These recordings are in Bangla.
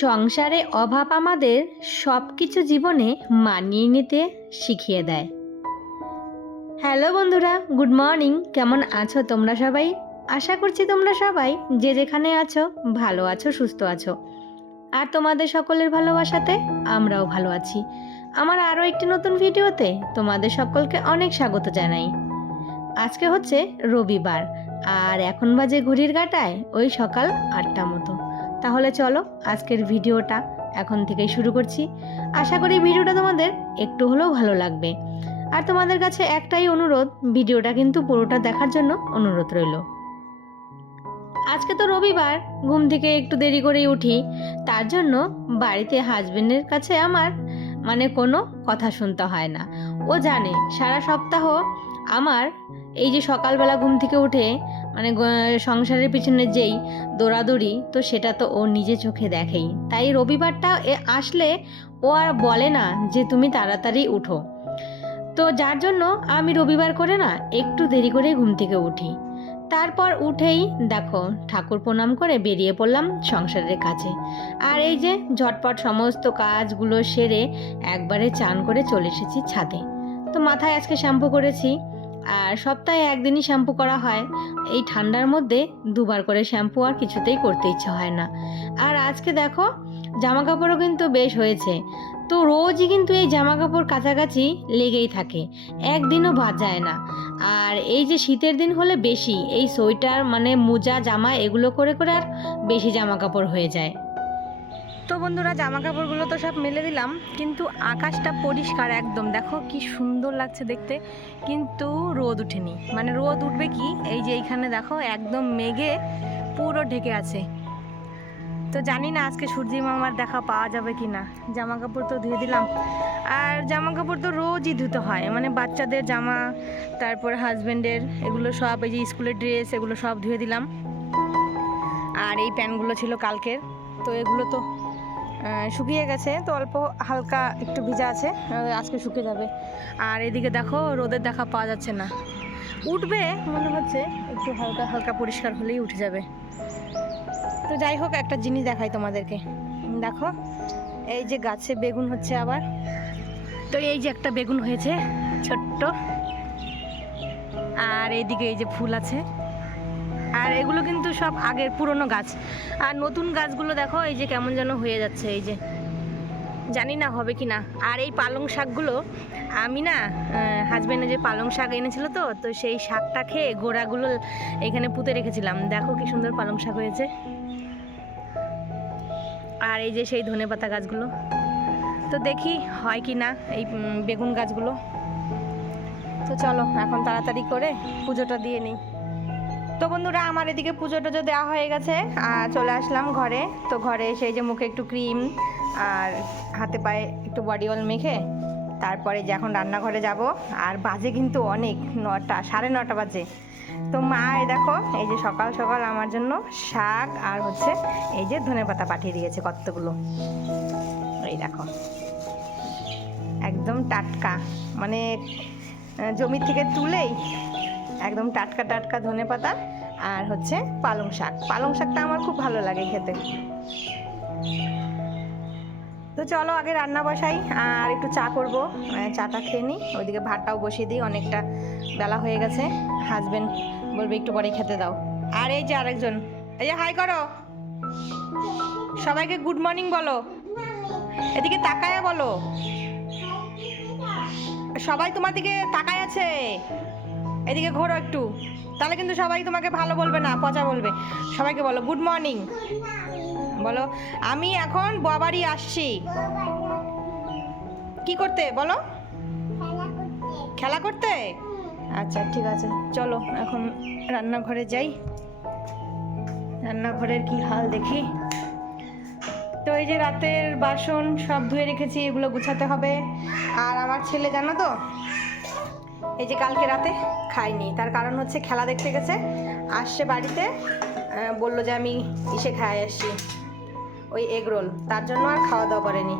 সংসারে অভাব আমাদের সব কিছু জীবনে মানিয়ে নিতে শিখিয়ে দেয়। হ্যালো বন্ধুরা, গুড মর্নিং। কেমন আছো তোমরা সবাই? আশা করছি তোমরা সবাই যে যেখানে আছো ভালো আছো, সুস্থ আছো। আর তোমাদের সকলের ভালোবাসাতে আমরাও ভালো আছি। আমার আরও একটি নতুন ভিডিওতে তোমাদের সকলকে অনেক স্বাগত জানাই। আজকে হচ্ছে রবিবার, আর এখন বাজে ঘড়ির কাঁটায় ওই সকাল 8টা মতো। তাহলে চলো আজকের ভিডিওটা এখন থেকেই শুরু করছি। আশা করি ভিডিওটা তোমাদের একটু হলেও ভালো লাগবে। আর তোমাদের কাছে একটাই অনুরোধ, ভিডিওটা কিন্তু পুরোটা দেখার জন্য অনুরোধ রইল। আজকে তো রবিবার, ঘুম থেকে একটু দেরি করেই উঠি, তার জন্য বাড়িতে হাজবেন্ডের কাছে আমার কোনো কথা শুনতে হয় না। ও জানে সারা সপ্তাহ আমার এই যে সকালবেলা ঘুম থেকে উঠে সংসারের পিছনে যেই দৌড়াদৌড়ি, তো সেটা তো ও নিজে চোখে দেখেই। তাই রবিবারটা আসলে ও আর বলে না যে তুমি তাড়াতাড়ি উঠো। তো যার জন্য আমি রবিবার করে না একটু দেরি করে ঘুম থেকে উঠি। তারপর উঠেই দেখো ঠাকুর প্রণাম করে বেরিয়ে পড়লাম সংসারের কাছে। আর এই যে ঝটপট সমস্ত কাজগুলো সেরে একবারে চান করে চলে এসেছি ছাদে। তো মাথায় আজকে শ্যাম্পু করেছি, আর সপ্তাহে একদিনই শ্যাম্পু করা হয়। এই ঠান্ডার মধ্যে দুবার করে শ্যাম্পু আর কিছুতেই করতে ইচ্ছে হয় না। আর আজকে দেখো জামা কাপড়ও কিন্তু বেশ হয়েছে। তো রোজই কিন্তু এই জামা কাপড় কাছাকাছি লেগেই থাকে, একদিনও বাদ যায় না। আর এই যে শীতের দিন হলে বেশি এই সোয়েটার মোজা জামা এগুলো করে করে আর বেশি জামা কাপড় হয়ে যায়। তো বন্ধুরা, জামা কাপড়গুলো তো সব মেলে দিলাম, কিন্তু আকাশটা পরিষ্কার একদম, দেখো কি সুন্দর লাগছে দেখতে। কিন্তু রোদ উঠেনি, রোদ উঠবে কি, এই যে এইখানে দেখো একদম মেঘে পুরো ঢেকে আছে। তো জানি না আজকে সূর্যি মামার দেখা পাওয়া যাবে কি না। জামা কাপড় তো ধুয়ে দিলাম, আর জামা কাপড় তো রোজই ধুতে হয়, বাচ্চাদের জামা, তারপর হাজব্যান্ডের, এগুলো সব, এই যে স্কুলের ড্রেস, এগুলো সব ধুয়ে দিলাম। আর এই প্যান্টগুলো ছিল কালকের, তো এগুলো তো শুকিয়ে গেছে, তো অল্প হালকা একটু ভিজা আছে, আজকে শুকিয়ে যাবে। আর এদিকে দেখো রোদের দেখা পাওয়া যাচ্ছে না, উঠবে মনে হচ্ছে, একটু হালকা হালকা পরিষ্কার হলেই উঠে যাবে। তো যাই হোক, একটা জিনিস দেখাই তোমাদেরকে, দেখো এই যে গাছে বেগুন হচ্ছে আবার। তো এই যে একটা বেগুন হয়েছে ছোট্ট, আর এইদিকে এই যে ফুল আছে। আর এগুলো কিন্তু সব আগের পুরনো গাছ, আর নতুন গাছগুলো দেখো এই যে কেমন যেন হয়ে যাচ্ছে, এই যে জানি না হবে কি না। আর এই পালং শাকগুলো আমি না হাজব্যান্ডে যে পালং শাক এনেছিল, তো সেই শাকটা খেয়ে গোড়াগুলো এখানে পুঁতে রেখেছিলাম। দেখো কি সুন্দর পালং শাক হয়েছে। আর এই যে সেই ধনেপাতা গাছগুলো, তো দেখি হয় কি না এই বেগুন গাছগুলো। তো চলো এখন তাড়াতাড়ি করে পুজোটা দিয়ে নিই। তো বন্ধুরা, আমার এদিকে পুজো টুজো দেওয়া হয়ে গেছে, আর চলে আসলাম ঘরে। তো ঘরে সেই যে মুখে একটু ক্রিম আর হাতে পায়ে একটু বডি অয়েল মেখে তারপরে যে এখন রান্নাঘরে যাব। আর বাজে কিন্তু অনেক, 9টা, 9:30 বাজে। তো মা এই দেখো এই যে সকাল সকাল আমার জন্য শাক আর হচ্ছে এই যে ধনেপাতা পাঠিয়ে দিয়েছে কতগুলো। এই দেখো একদম টাটকা, জমি থেকে তুলেই একদম টাটকা টাটকা ধনেপাতা আর হচ্ছে পালং শাক। পালং শাকটা আমার খুব ভালো লাগে খেতে। তো চলো আগে রান্না বসাই, আর একটু চা করবো, চাটা খেয়ে নিই, ওইদিকে ভাতটাও বসিয়ে দিই, অনেকটা বেলা হয়ে গেছে। হাজবেন্ড বলবে একটু পরে খেতে দাও। আর এই যে আরেকজন, এই যে হাই করো, সবাইকে গুড মর্নিং বলো, এদিকে তাকায় বলো, সবাই তোমার দিকে তাকায় আছে, এদিকে ঘোরো একটু, তাহলে কিন্তু সবাই তোমাকে ভালো বলবে না, পচা বলবে। সবাইকে বলো গুড মর্নিং, বলো আমি এখন বাবারই আসছি। কি করতে বলো? খেলা করতে। আচ্ছা ঠিক আছে, চলো এখন রান্নাঘরে যাই, রান্নাঘরের কি হাল দেখি। তো এই যে রাতের বাসন সব ধুয়ে রেখেছি, এগুলো গুছাতে হবে। আর আমার ছেলে জানো তো, এই যে কালকে রাতে খাইনি, তার কারণ হচ্ছে খেলা দেখতে গেছে, আসছে বাড়িতে বললো যে আমি ইসে খাই আসছি, ওই এগ রোল, তার জন্য আর খাওয়া দাওয়া করেনি।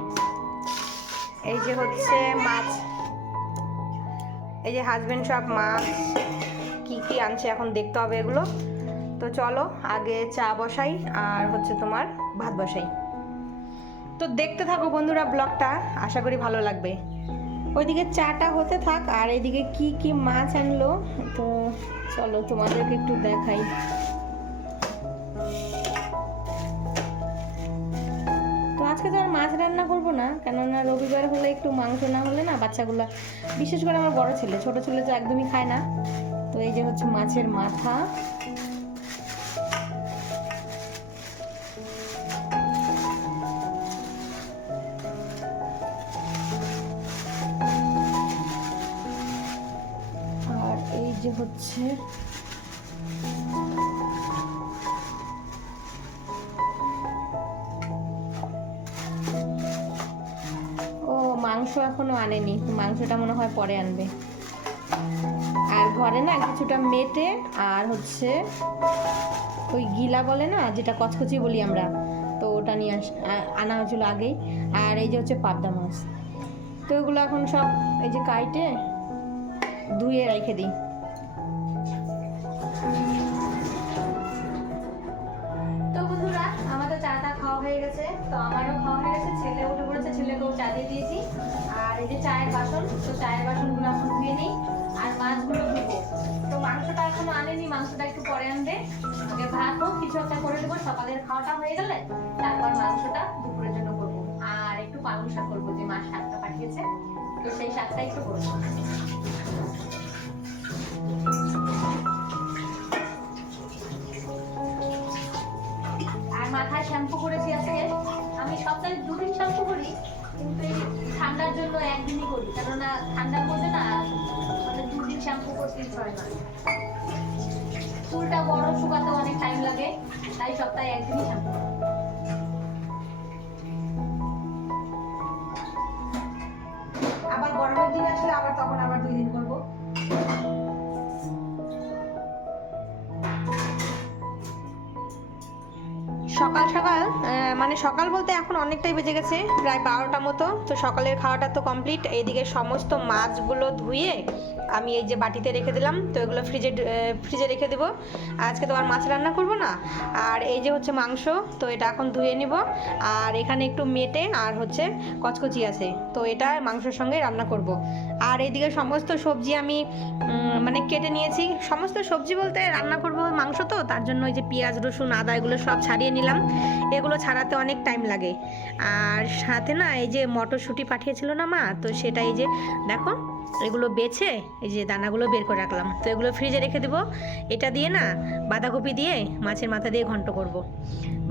এই যে হচ্ছে মাছ, এই যে হাজবেন্ড সব মাছ কি কি আনছে এখন দেখতে হবে এগুলো। তো চলো আগে চা বসাই আর হচ্ছে তোমার ভাত বসাই। তো দেখতে থাকো বন্ধুরা ব্লগটা, আশা করি ভালো লাগবে। ওইদিকে চাটা হতে থাক, আর এইদিকে কি কি মাছ আনলো তো চলো তোমাদেরকে একটু দেখাই। তো আজকে তো আর মাছ রান্না করবো না, কেননা রবিবার হলে একটু মাংস না হলে না বাচ্চাগুলো, বিশেষ করে আমার বড় ছেলে, ছোট ছেলে তো একদমই খায় না। তো এই যে হচ্ছে মাছের মাথা, আর এই যে হচ্ছে মাংস এখনো আনেনি, মাংসটা মনে হয় পরে আনবে। আর ঘরে না কিছুটা মেটে আর হচ্ছে ওই গিলা বলে না, যেটা কচকচি বলি আমরা, তো ওটা নিয়ে আনা হয়েছিল আগেই। আর এই যে হচ্ছে পাবদা মাছ, তো ওগুলো এখন সব এই যে কাইটে ধুয়ে রেখে দিই। তো বন্ধুরা আমাদের চাটা খাওয়া হয়ে গেছে, তো আমারও খাওয়া হয়ে গেছে, ছেলে উঠে পড়েছে, ছেলেকেও চা দিয়ে দিয়েছি। আর এই যে চায়ের বাসন, তো চায়ের বাসনগুলো এখন ধুয়ে নিই আর মাছগুলো ধুবো। তো মাংসটা এখনো আনেনি, মাংসটা একটু পরে আনবে। আগে ভাত হোক, কিছু একটা করে দেবো, সকালের খাওয়াটা হয়ে গেলে তারপর মাংসটা দুপুরের জন্য করবো। আর একটু পালং শাক করবো, যে মাছ শাকটা পাঠিয়েছে, তো সেই শাকটা একটু করবো। মাথায় শ্যাম্পু করেছি আজকে, আমি সপ্তাহে 2 দিন শ্যাম্পু করি, কিন্তু এই ঠান্ডার জন্য একদিনই করি, কেননা ঠান্ডার মধ্যে না মানে 2 দিন শ্যাম্পু করতে ইচ্ছে হয় না, চুলটা বড় শুকাতে অনেক টাইম লাগে, তাই সপ্তাহে একদিনই শ্যাম্পু করি। আবার গরমের দিন আসলে আবার তখন আবার 2 দিন করবো। সকাল সকাল মানে সকাল বলতে এখন অনেকটাই বেজে গেছে, প্রায় 12টা মতো। তো সকালের খাওয়াটা তো কমপ্লিট। এইদিকে সমস্ত মাছগুলো ধুয়ে আমি এই যে বাটিতে রেখে দিলাম, তো এগুলো ফ্রিজে রেখে দেবো। আজকে তো আর মাছ রান্না করব না। আর এই যে হচ্ছে মাংস, তো এটা এখন ধুয়ে নিব। আর এখানে একটু মেটে আর হচ্ছে কচকচি আছে, তো এটা মাংসের সঙ্গে রান্না করব। আর এইদিকে সমস্ত সবজি আমি মানে কেটে নিয়েছি। সমস্ত সবজি বলতে রান্না করব মাংস, তো তার জন্য ওই যে পেঁয়াজ রসুন আদা এগুলো সব ছাড়িয়ে নিলাম, এগুলো ছাড়াতে অনেক টাইম লাগে। আর সাথে না এই যে মটরশুঁটি পাঠিয়েছিল না মা, তো সেটা এই যে দেখো এগুলো বেছে এই যে দানাগুলো বের করে রাখলাম, তো এগুলো ফ্রিজে রেখে দেবো। এটা দিয়ে না বাঁধাকপি দিয়ে মাছের মাথা দিয়ে ঘন্ট করব।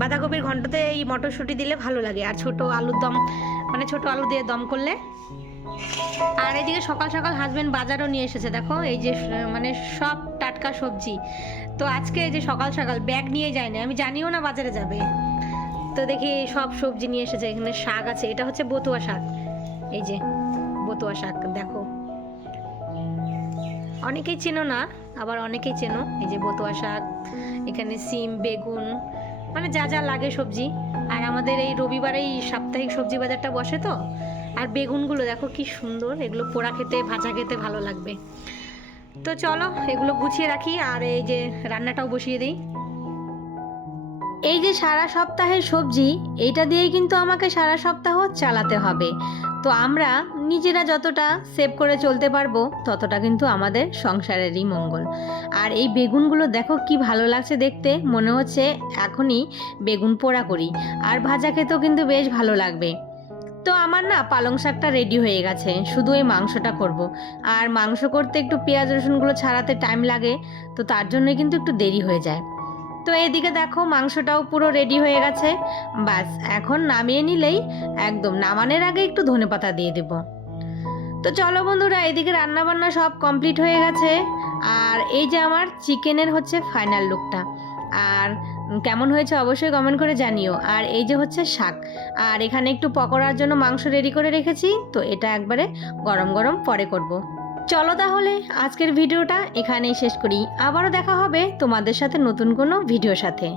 বাঁধাকপির ঘন্টতে এই মটরশুঁটি দিলে ভালো লাগে, আর ছোট আলুর দম মানে ছোট আলু দিয়ে দম করলে। আর এদিকে সকাল সকাল হাজবেন্ড বাজারও নিয়ে এসেছে, দেখো এই যে মানে সব টাটকা সবজি। তো আজকে এই যে সকাল সকাল ব্যাগ নিয়ে যায় না, আমি জানিও না বাজারে যাবে, তো দেখি সব সবজি নিয়ে এসেছে। এখানে শাক আছে, এটা হচ্ছে বতুয়া শাক, এই যে বতুয়া শাক দেখো, অনেকেই চেনো না আবার অনেকেই চেনো। এই যে বতুয়া শাক, এখানে সিম বেগুন মানে যা যা লাগে সবজি। আর আমাদের এই রবিবারে এই সাপ্তাহিক সবজি বাজারটা বসে, তো আর বেগুনগুলো দেখো কি সুন্দর, এগুলো পোড়া খেতে ভাজা খেতে ভালো লাগবে। তো চলো এগুলো গুছিয়ে রাখি, আর এই যে রান্নাটাও বসিয়ে দিই। এই যে সারা সপ্তাহের সবজি, এইটা দিয়েই কিন্তু আমাকে সারা সপ্তাহ চালাতে হবে। তো আমরা নিজেরা যতটা সেভ করে চলতে পারবো ততটা কিন্তু আমাদের সংসারেরই মঙ্গল। আর এই বেগুনগুলো দেখো কি ভালো লাগছে দেখতে, মনে হচ্ছে এখনই বেগুন পোড়া করি, আর ভাজা খেতেও কিন্তু বেশ ভালো লাগবে। তো আমার না পালং শাকটা রেডি হয়ে গেছে, শুধু এই মাংসটা করব। আর মাংস করতে একটু পেঁয়াজ রসুনগুলো ছাড়াতে টাইম লাগে, তো তার জন্যই কিন্তু একটু দেরি হয়ে যায়। তো এদিকে দেখো মাংসটাও পুরো রেডি হয়ে গেছে, বাস এখন নামিয়ে নিলেই একদম নামানোর আগে একটু ধনেপাতা দিয়ে দেব। তো চলো বন্ধুরা, এদিকে রান্নাবান্না সব কমপ্লিট হয়ে গেছে। আর এই যে আমার চিকেনের হচ্ছে ফাইনাল লুকটা, আর কেমন হয়েছে অবশ্যই কমেন্ট করে জানিও। আর এই যে হচ্ছে শাক, আর এখানে একটু পকোড়ার জন্য মাংস রেডি করে রেখেছি, তো এটা একবারে গরম গরম পরে করব। চলো তাহলে আজকের ভিডিওটা এখানেই শেষ করি, আবারও দেখা হবে তোমাদের সাথে নতুন কোনো ভিডিওর সাথে।